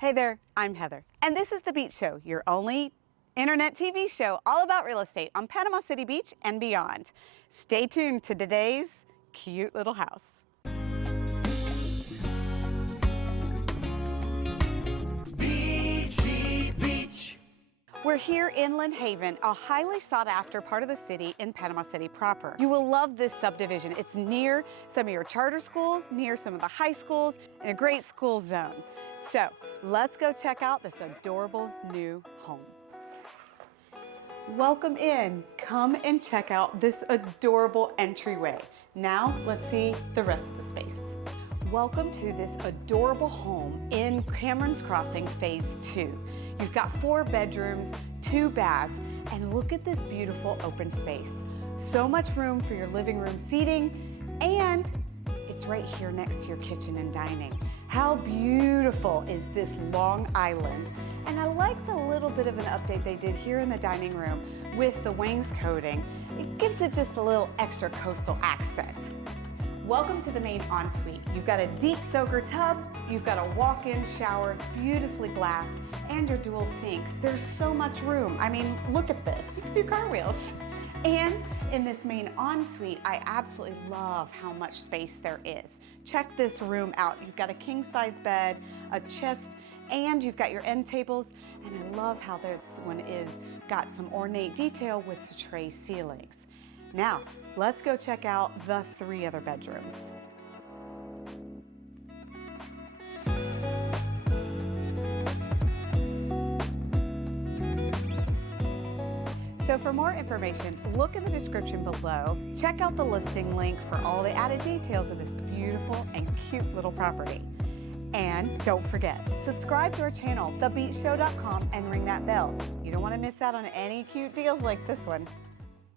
Hey there, I'm Heather, and this is The Beach Show, your only internet TV show all about real estate on Panama City Beach and beyond. Stay tuned to today's cute little house. Beachy Beach. We're here in Lynn Haven, a highly sought after part of the city in Panama City proper. You will love this subdivision. It's near some of your charter schools, near some of the high schools, and a great school zone. So let's go check out this adorable new home. Welcome in. Come and check out this adorable entryway. Now let's see the rest of the space. Welcome to this adorable home in CAMRYN'S CROSSING Phase 2. You've got 4 bedrooms, 2 baths, and look at this beautiful open space. So much room for your living room seating, and it's right here next to your kitchen and dining. How beautiful is this long island? And I like the little bit of an update they did here in the dining room with the wainscoting. It gives it just a little extra coastal accent. Welcome to the main ensuite. You've got a deep soaker tub, you've got a walk-in shower, it's beautifully glassed, and your dual sinks. There's so much room. I mean, look at this. You can do cartwheels. And in this main ensuite, I absolutely love how much space there is. Check this room out. You've got a king-size bed, a chest, and you've got your end tables. And I love how this one is got some ornate detail with the tray ceilings. Now, let's go check out the 3 other bedrooms. So for more information, look in the description below. Check out the listing link for all the added details of this beautiful and cute little property. And don't forget, subscribe to our channel, thebeachshow.com, and ring that bell. You don't want to miss out on any cute deals like this one.